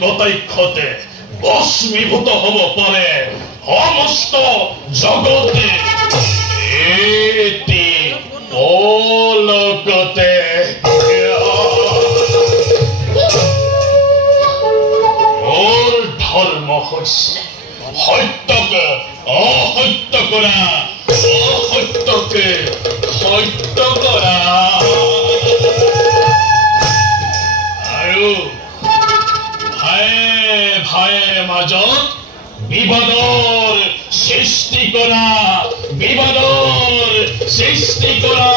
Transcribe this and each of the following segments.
কতক্ষতে ভস্মীভূত হব পৰে সমস্ত জগতে এটি ওলকতে মোৰ ধৰ্ম হৈছে সত্যকে অসত্য কৰা অসত্যকে সত্য কৰা আৰু ভায়ে ভায়ে মাজত বিবাদৰ সৃষ্টি কৰা বিবাদৰ সৃষ্টি কৰা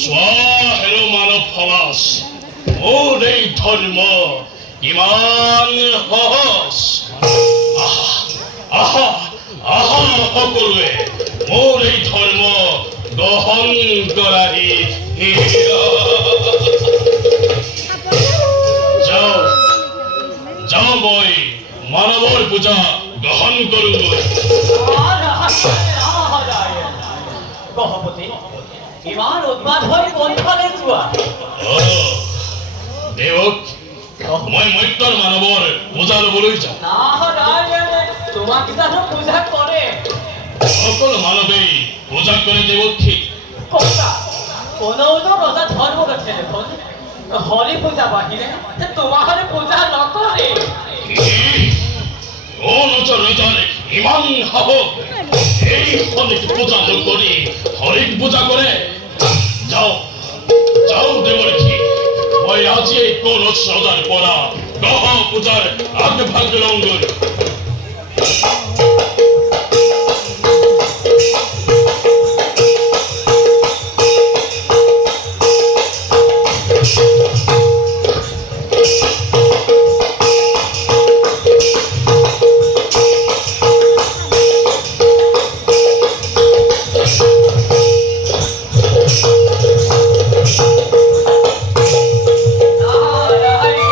স্বাহেৰো মানৱ সমাজ মোৰ এই ধৰ্ম ইমান সহজ আহা আহা সকলোৱে মোৰ এই ধৰ্ম গ্ৰহণ কৰাহি যাও মই মানৱৰ পূজা গ্ৰহণ কৰোঁগৈ গহপতি ইমান উৎপাত হৈ কোনফালে যোৱা দেৱক মই মত্যৰ মানৱৰ পূজা ল'বলৈ যাওঁ তোমাক জানো পূজা কৰে সকলো মানৱেই পূজা কৰে দেৱক্ষী কোনোতো ৰজা ধৰ্ম ৰাখে দেখোন হৰি পূজা বাহিৰে তোমাৰ হৰি পূজা নকৰে ৰজাৰে ইমান সাহস এই হৰিক পূজা নকৰি হৰিক পূজা কৰে যাওঁ যাওঁ দেৱক্ষী মই আজি এই কৌৰৱ ৰজাৰ পৰা গ্ৰহ পূজাৰ আগভাগ লওঁগৈ